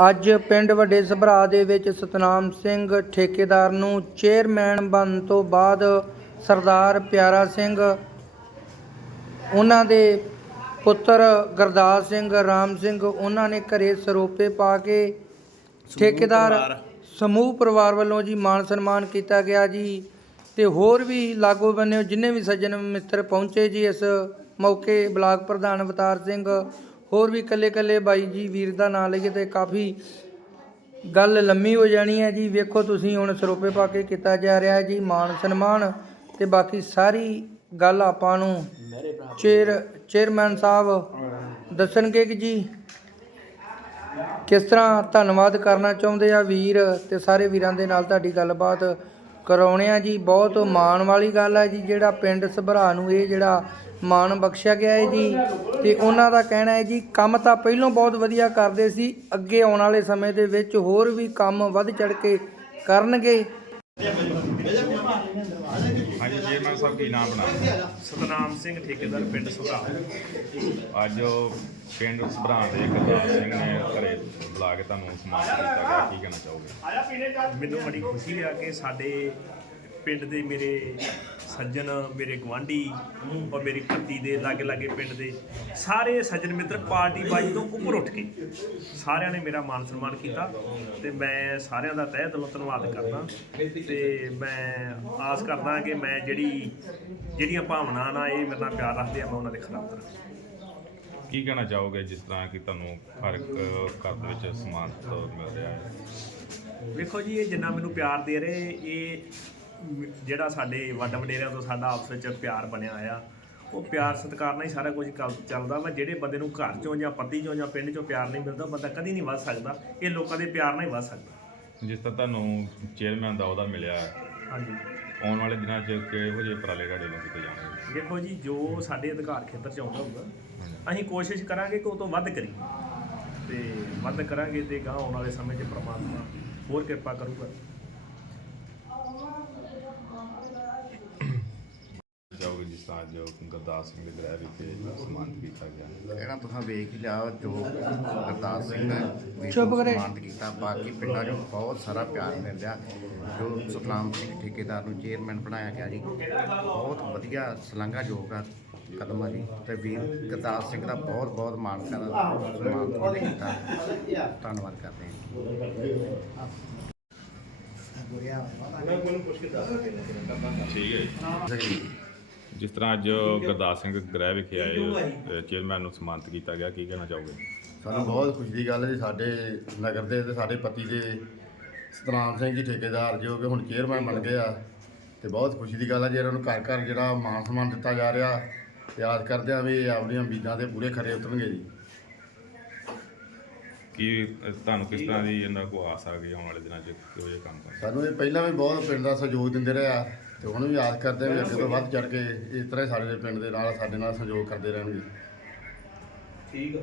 ਅੱਜ ਪਿੰਡ ਵੱਡੇ ਸਭਰਾ ਦੇ ਵਿੱਚ ਸਤਨਾਮ ਸਿੰਘ ਠੇਕੇਦਾਰ ਨੂੰ ਚੇਅਰਮੈਨ ਬਣਨ ਤੋਂ ਬਾਅਦ ਸਰਦਾਰ ਪਿਆਰਾ ਸਿੰਘ ਉਹਨਾਂ ਦੇ ਪੁੱਤਰ ਗੁਰਦਾਸ ਸਿੰਘ ਰਾਮ ਸਿੰਘ ਉਹਨਾਂ ਨੇ ਘਰੇ ਸਰੋਪੇ ਪਾ ਕੇ ਠੇਕੇਦਾਰ ਸਮੂਹ ਪਰਿਵਾਰ ਵੱਲੋਂ ਜੀ ਮਾਨ ਸਨਮਾਨ ਕੀਤਾ ਗਿਆ ਜੀ ਤੇ ਹੋਰ ਵੀ ਲਾਗੋ ਬੰਨਿਓ ਜਿੰਨੇ ਵੀ ਸੱਜਣ ਮਿੱਤਰ ਪਹੁੰਚੇ ਜੀ ਇਸ ਮੌਕੇ ਬਲਾਕ ਪ੍ਰਧਾਨ ਅਵਤਾਰ ਸਿੰਘ ਹੋਰ ਵੀ ਇਕੱਲੇ ਇਕੱਲੇ ਬਾਈ ਜੀ ਵੀਰ ਦਾ ਨਾਂ ਲਈਏ ਤੇ ਕਾਫੀ ਗੱਲ ਲੰਮੀ ਹੋ ਜਾਣੀ ਹੈ ਜੀ। ਵੇਖੋ ਤੁਸੀਂ ਹੁਣ ਸਰੋਪੇ ਪਾ ਕੇ ਕੀਤਾ ਜਾ ਰਿਹਾ ਹੈ ਜੀ ਮਾਨ ਸਨਮਾਨ ਤੇ ਬਾਕੀ ਸਾਰੀ ਗੱਲ ਆਪਾਂ ਨੂੰ ਚੇਅਰ, ਚੇਅਰਮੈਨ ਸਾਹਿਬ ਦੱਸਣਗੇ ਕਿ ਜੀ ਕਿਸ ਤਰ੍ਹਾਂ ਧੰਨਵਾਦ ਕਰਨਾ ਚਾਹੁੰਦੇ ਆ ਵੀਰ ਤੇ ਸਾਰੇ ਵੀਰਾਂ ਦੇ ਨਾਲ ਤੁਹਾਡੀ ਗੱਲਬਾਤ ਕਰਾਉਣੇ ਆ ਜੀ। ਬਹੁਤ ਮਾਣ ਵਾਲੀ ਗੱਲ ਹੈ ਜੀ, ਜਿਹੜਾ ਪਿੰਡ ਸਭਰਾ ਨੂੰ ਇਹ ਜਿਹੜਾ ਮਾਣ ਬਖਸ਼ਿਆ ਗਿਆ ਹੈ ਜੀ। ਤੇ ਉਹਨਾਂ ਦਾ ਕਹਿਣਾ ਹੈ ਜੀ ਕੰਮ ਤਾਂ ਪਹਿਲਾਂ ਬਹੁਤ ਵਧੀਆ ਕਰਦੇ ਸੀ ਅੱਗੇ ਆਉਣ ਵਾਲੇ ਸਮੇਂ ਦੇ ਵਿੱਚ ਹੋਰ ਵੀ ਕੰਮ ਵੱਧ ਚੜ ਕੇ ਕਰਨਗੇ। ਹਾਂਜੀ ਚੇਅਰਮੈਨ ਸਾਹਿਬ ਕੀ ਨਾਮ ਬਣਾ ਸਤਨਾਮ ਸਿੰਘ ਠੇਕੇਦਾਰ ਪਿੰਡ ਸੁਧਾ ਅੱਜ ਪਿੰਡ ਸਭਰਾਂ ਦੇ ਗੁਰਦਾਸ ਸਿੰਘ ਨੇ ਘਰੇ ਬੁਲਾ ਕੇ ਤੁਹਾਨੂੰ ਸਨਮਾਨ ਕੀਤਾ ਗਿਆ। ਕੀ ਕਹਿਣਾ ਚਾਹੋਗੇ? ਮੈਨੂੰ ਬੜੀ ਖੁਸ਼ੀ ਆ ਕਿ ਸਾਡੇ ਪਿੰਡ ਦੇ ਮੇਰੇ ਸੱਜਣ ਮੇਰੇ ਗਵਾਂਢੀ ਔਰ ਮੇਰੀ ਪੱਤੀ ਦੇ ਲਾਗੇ ਲਾਗੇ ਪਿੰਡ ਦੇ ਸਾਰੇ ਸੱਜਣ ਮਿੱਤਰ ਪਾਰਟੀ ਬਾਜੀ ਤੋਂ ਉੱਪਰ ਉੱਠ ਕੇ ਸਾਰਿਆਂ ਨੇ ਮੇਰਾ ਮਾਨ ਸਨਮਾਨ ਕੀਤਾ ਤੇ ਮੈਂ ਸਾਰਿਆਂ ਦਾ ਤਹਿ ਦਿਲੋਂ ਧੰਨਵਾਦ ਕਰਦਾ ਤੇ ਮੈਂ ਆਸ ਕਰਦਾ ਕਿ ਮੈਂ ਜਿਹੜੀ ਜਿਹੜੀਆਂ ਭਾਵਨਾ ਨਾਲ ਇਹ ਮੇਰੇ ਨਾਲ ਪਿਆਰ ਰੱਖਦੇ ਆ ਮੈਂ ਉਹਨਾਂ ਦੇ ਖਿਲਾਫ ਕਰਾਂ। ਕੀ ਕਹਿਣਾ ਚਾਹੋਗੇ ਜਿਸ ਤਰ੍ਹਾਂ ਕਿ ਤੁਹਾਨੂੰ ਹਰ ਇੱਕ ਘਰ ਦੇ ਵਿੱਚ ਸਨਮਾਨ ਮਿਲ ਰਿਹਾ ਹੈ? ਵੇਖੋ ਜੀ ਇਹ ਜਿੰਨਾ ਮੈਨੂੰ ਪਿਆਰ ਦੇ ਰਹੇ ਇਹ ਜਿਹੜਾ ਸਾਡੇ ਵੱਡ ਵਡੇਰਿਆਂ ਤੋਂ ਸਾਡਾ ਆਪਸ ਵਿੱਚ ਪਿਆਰ ਬਣਿਆ ਆ ਉਹ ਪਿਆਰ ਸਤਿਕਾਰ ਨਾਲ ਹੀ ਸਾਰਾ ਕੁਝ ਚੱਲਦਾ ਵਾ। ਜਿਹੜੇ ਬੰਦੇ ਨੂੰ ਘਰ ਚੋਂ ਜਾਂ ਪੱਤੀ ਚੋਂ ਜਾਂ ਪਿੰਡ ਚੋਂ ਪਿਆਰ ਨਹੀਂ ਮਿਲਦਾ ਬੰਦਾ ਕਦੀ ਨਹੀਂ ਵੱਧ ਸਕਦਾ। ਇਹ ਲੋਕਾਂ ਦੇ ਪਿਆਰ ਨਾਲ ਹੀ ਵੱਧ ਸਕਦਾ। ਜਿਸ ਤਰ੍ਹਾਂ ਤੁਹਾਨੂੰ ਚੇਅਰਮੈਨ ਦਾ ਅਹੁਦਾ ਮਿਲਿਆ ਹਾਂਜੀ। ਆਉਣ ਵਾਲੇ ਦਿਨਾਂ 'ਚ ਕਿਹੋ ਜਿਹੇ ਉਪਰਾਲੇ ਤੁਹਾਡੇ ਵੱਲੋਂ ਕੀਤੇ ਜਾਣਗੇ? ਦੇਖੋ ਜੀ ਜੋ ਸਾਡੇ ਅਧਿਕਾਰ ਖੇਤਰ ਚ ਆਉਂਦਾ ਹੋਊਗਾ ਅਸੀਂ ਕੋਸ਼ਿਸ਼ ਕਰਾਂਗੇ ਕਿ ਉਹ ਤੋਂ ਵੱਧ ਕਰੀਏ। ਤੇ ਵੱਧ ਕਰਾਂਗੇ ਤੇ ਗਾਂ ਆਉਣ ਵਾਲੇ ਸਮੇਂ 'ਚ ਪ੍ਰਮਾਤਮਾ ਹੋਰ ਕਿਰਪਾ ਕਰੂਗਾ। ਚਾਹੋਗੇ ਜਿਸ ਤਰ੍ਹਾਂ ਅੱਜ ਗੁਰਦਾਸ ਸਿੰਘ ਦੇ ਗ੍ਰਹਿ ਵਿਖੇ ਸਨਮਾਨਿਤ ਕੀਤਾ ਗਿਆ। ਇਹਨਾਂ ਤੁਸੀਂ ਵੇਖ ਹੀ ਲਿਆ ਜੋ ਗੁਰਦਾਸ ਸਿੰਘ ਨੇ ਚੁੱਪ ਕਰੇ। ਸਨਮਾਨਿਤ ਕੀਤਾ ਬਾਕੀ ਪਿੰਡਾਂ 'ਚੋਂ ਬਹੁਤ ਸਾਰਾ ਪਿਆਰ ਮਿਲ ਰਿਹਾ। ਜੋ ਸਤਨਾਮ ਸਿੰਘ ਠੇਕੇਦਾਰ ਨੂੰ ਚੇਅਰਮੈਨ ਬਣਾਇਆ ਗਿਆ ਜੀ ਬਹੁਤ ਵਧੀਆ ਸ਼ਲਾਘਾਯੋਗ ਆ ਕਦਮ ਆ ਜੀ। ਤੇ ਵੀਰ ਗੁਰਦਾਸ ਸਿੰਘ ਦਾ ਬਹੁਤ ਬਹੁਤ ਮਾਣ ਕਰਦਾ ਸਨਮਾਨ ਕੀਤਾ। ਧੰਨਵਾਦ ਕਰਦੇ ਹਾਂ ਠੀਕ ਹੈ ਜੀ। ਜਿਸ ਤਰ੍ਹਾਂ ਅੱਜ ਗੁਰਦਾਸ ਸਿੰਘ ਗ੍ਰਹਿ ਵਿਖੇ ਆਏ ਚੇਅਰਮੈਨ ਨੂੰ ਸਨਮਾਨਿਤ ਕੀਤਾ ਗਿਆ ਕੀ ਕਹਿਣਾ ਚਾਹੋਗੇ? ਸਾਨੂੰ ਬਹੁਤ ਖੁਸ਼ੀ ਦੀ ਗੱਲ ਹੈ ਜੀ ਸਾਡੇ ਨਗਰ ਦੇ ਤੇ ਸਾਡੇ ਪਤੀ ਦੇ ਸਤਨਾਮ ਸਿੰਘ ਜੀ ਠੇਕੇਦਾਰ ਜੋ ਕਿ ਹੁਣ ਚੇਅਰਮੈਨ ਬਣ ਗਏ ਆ ਤੇ ਬਹੁਤ ਖੁਸ਼ੀ ਦੀ ਗੱਲ ਹੈ ਜੀ ਇਹਨਾਂ ਨੂੰ ਘਰ ਘਰ ਜਿਹੜਾ ਮਾਨ ਸਨਮਾਨ ਦਿੱਤਾ ਜਾ ਰਿਹਾ ਤੇ ਆਸ ਕਰਦੇ ਆ ਵੀ ਇਹ ਆਪਣੀਆਂ ਉਮੀਦਾਂ ਤੇ ਪੂਰੇ ਖਰੇ ਉਤਰਨਗੇ ਜੀ। ਕੀ ਤੁਹਾਨੂੰ ਕਿਸ ਤਰ੍ਹਾਂ ਦੀ ਇਹਨਾਂ ਕੋ ਆਸ ਆ ਗਈ ਆਉਣ ਵਾਲੇ ਦਿਨਾਂ 'ਚ ਕਿਹੋ ਜਿਹੇ ਕੰਮ ਕਰਨ ਸਾਨੂੰ ਇਹ ਪਹਿਲਾਂ ਵੀ ਬਹੁਤ ਪਿੰਡ ਦਾ ਸਹਿਯੋਗ ਦਿੰਦੇ ਰਹੇ ਆ ਤੇ ਹੁਣ ਵੀ ਆਸ ਕਰਦੇ ਆ ਵੀ ਅੱਗੇ ਤੋਂ ਵੱਧ ਚੜ ਕੇ ਇਸ ਤਰ੍ਹਾਂ ਹੀ ਸਾਡੇ ਪਿੰਡ ਦੇ ਨਾਲ ਸਾਡੇ ਨਾਲ ਸਹਿਯੋਗ ਕਰਦੇ ਰਹਿਣਗੇ। ਠੀਕ